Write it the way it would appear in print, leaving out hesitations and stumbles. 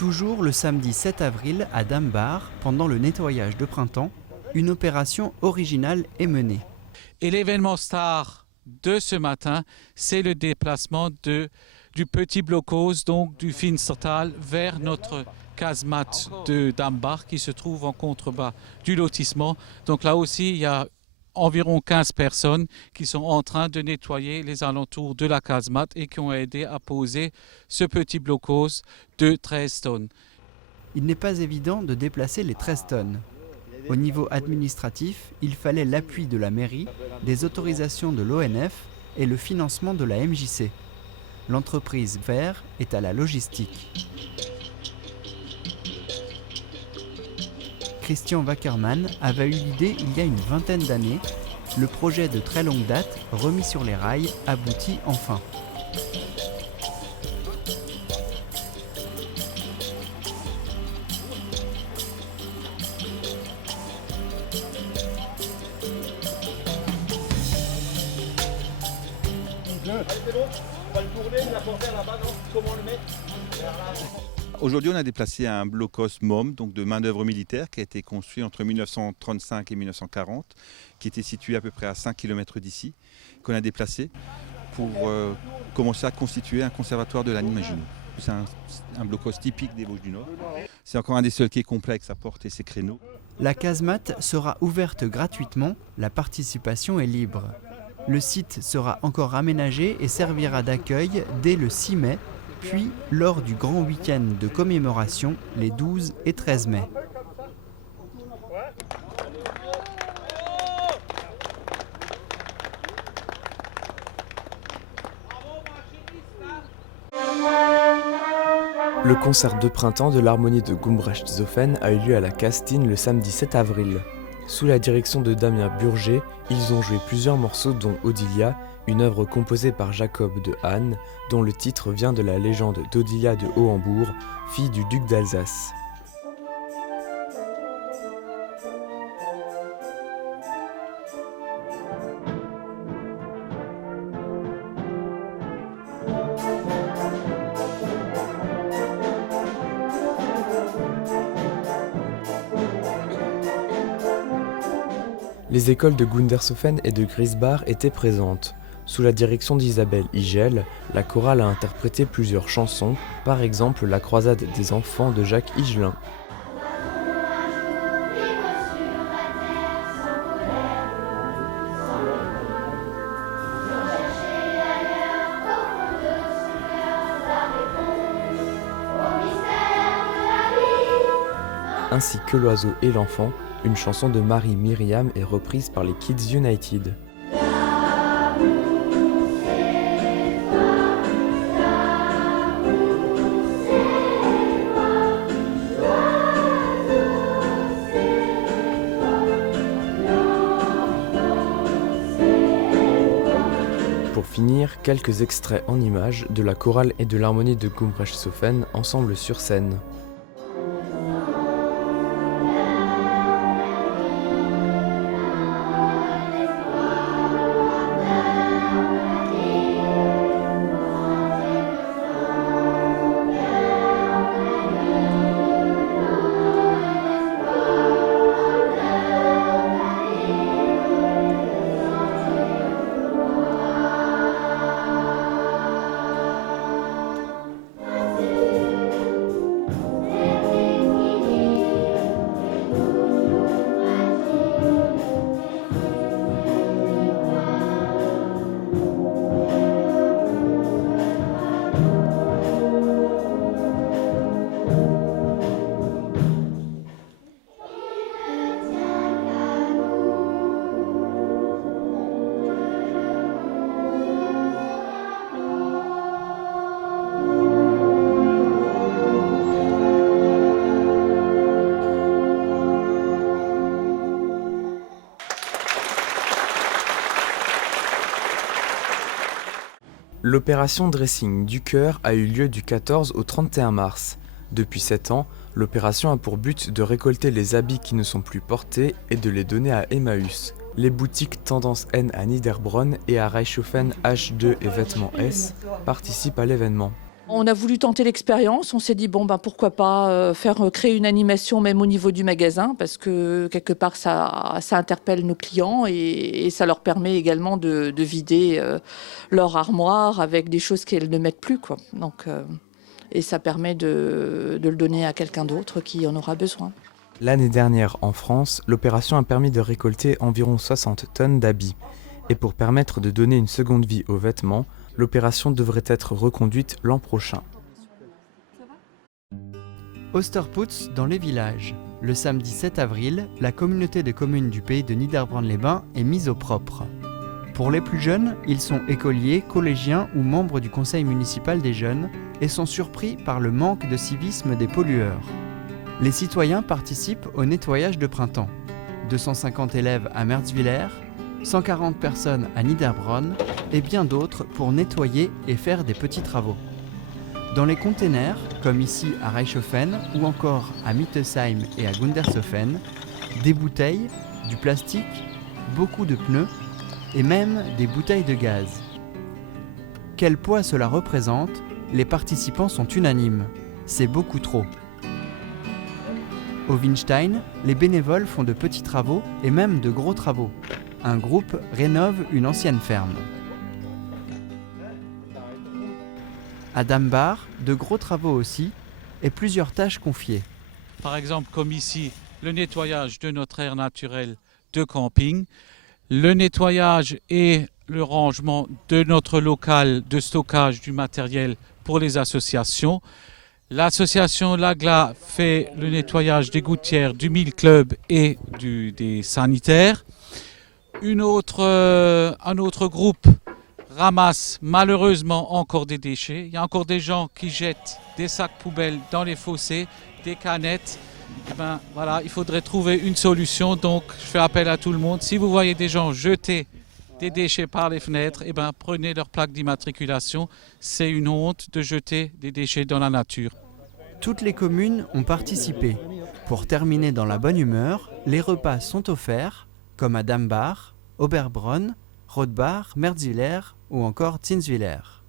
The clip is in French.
Toujours le samedi 7 avril à Dambar, pendant le nettoyage de printemps, une opération originale est menée. Et l'événement star de ce matin, c'est le déplacement du petit blocos, donc du Finstertal, vers notre casemate de Dambar qui se trouve en contrebas du lotissement. Donc là aussi, il y a environ 15 personnes qui sont en train de nettoyer les alentours de la casemate et qui ont aidé à poser ce petit blocos de 13 tonnes. Il n'est pas évident de déplacer les 13 tonnes. Au niveau administratif, il fallait l'appui de la mairie, des autorisations de l'ONF et le financement de la MJC. L'entreprise Vert est à la logistique. Christian Wackerman avait eu l'idée il y a une vingtaine d'années. Le projet de très longue date, remis sur les rails, aboutit enfin. Allez, c'est bon, on va le tourner, la porter là-bas, non? Comment on le met? Aujourd'hui, on a déplacé un blocos MOM, donc de main-d'œuvre militaire, qui a été construit entre 1935 et 1940, qui était situé à peu près à 5 km d'ici, qu'on a déplacé pour commencer à constituer un conservatoire de l'anime Maginot. C'est un blocos typique des Vosges du Nord. C'est encore un des seuls qui est complet avec sa porte et ses créneaux. La casemate sera ouverte gratuitement, la participation est libre. Le site sera encore aménagé et servira d'accueil dès le 6 mai, puis lors du grand week-end de commémoration les 12 et 13 mai. Le concert de printemps de l'harmonie de Gumbrechtshofen a eu lieu à la Castine le samedi 7 avril. Sous la direction de Damien Burger, ils ont joué plusieurs morceaux dont Odilia, une œuvre composée par Jacob de Han, dont le titre vient de la légende d'Odilia de Hohenbourg, fille du duc d'Alsace. Les écoles de Gundershofen et de Griesbach étaient présentes. Sous la direction d'Isabelle Higel, la chorale a interprété plusieurs chansons, par exemple La croisade des enfants de Jacques Higelin. Ainsi que L'oiseau et l'enfant, une chanson de Marie Myriam est reprise par les Kids United. Pour finir, quelques extraits en images de la chorale et de l'harmonie de Gumbrechtshofen ensemble sur scène. L'opération Dressing du cœur a eu lieu du 14 au 31 mars. Depuis 7 ans, l'opération a pour but de récolter les habits qui ne sont plus portés et de les donner à Emmaüs. Les boutiques Tendance N à Niederbronn et à Reichshofen H2 et Vêtements S participent à l'événement. On a voulu tenter l'expérience, on s'est dit bon ben pourquoi pas créer une animation même au niveau du magasin parce que quelque part ça interpelle nos clients et ça leur permet également de vider leur armoire avec des choses qu'elles ne mettent plus quoi. Donc, et ça permet de le donner à quelqu'un d'autre qui en aura besoin. L'année dernière, en France, l'opération a permis de récolter environ 60 tonnes d'habits. Et pour permettre de donner une seconde vie aux vêtements, l'opération devrait être reconduite l'an prochain. Osterputz dans les villages. Le samedi 7 avril, la communauté de communes du pays de Niederbronn-les-Bains est mise au propre. Pour les plus jeunes, ils sont écoliers, collégiens ou membres du conseil municipal des jeunes et sont surpris par le manque de civisme des pollueurs. Les citoyens participent au nettoyage de printemps. 250 élèves à Merzwiller, 140 personnes à Niederbronn et bien d'autres pour nettoyer et faire des petits travaux. Dans les containers, comme ici à Reichshofen ou encore à Mittesheim et à Gundershofen, des bouteilles, du plastique, beaucoup de pneus et même des bouteilles de gaz. Quel poids cela représente? Les participants sont unanimes. C'est beaucoup trop. Au Winstein, les bénévoles font de petits travaux et même de gros travaux. Un groupe rénove une ancienne ferme. À Dambach, de gros travaux aussi et plusieurs tâches confiées. Par exemple, comme ici, le nettoyage de notre aire naturelle de camping, le nettoyage et le rangement de notre local de stockage du matériel pour les associations. L'association Lagla fait le nettoyage des gouttières du Mille Club et des sanitaires. Un autre groupe ramasse malheureusement encore des déchets. Il y a encore des gens qui jettent des sacs poubelles dans les fossés, des canettes. Et ben, voilà, il faudrait trouver une solution. Donc je fais appel à tout le monde. Si vous voyez des gens jeter des déchets par les fenêtres, et ben, prenez leur plaque d'immatriculation. C'est une honte de jeter des déchets dans la nature. Toutes les communes ont participé. Pour terminer dans la bonne humeur, les repas sont offerts, comme à Dambach, Oberbronn, Rothbach, Merzwiller ou encore Zinswiller.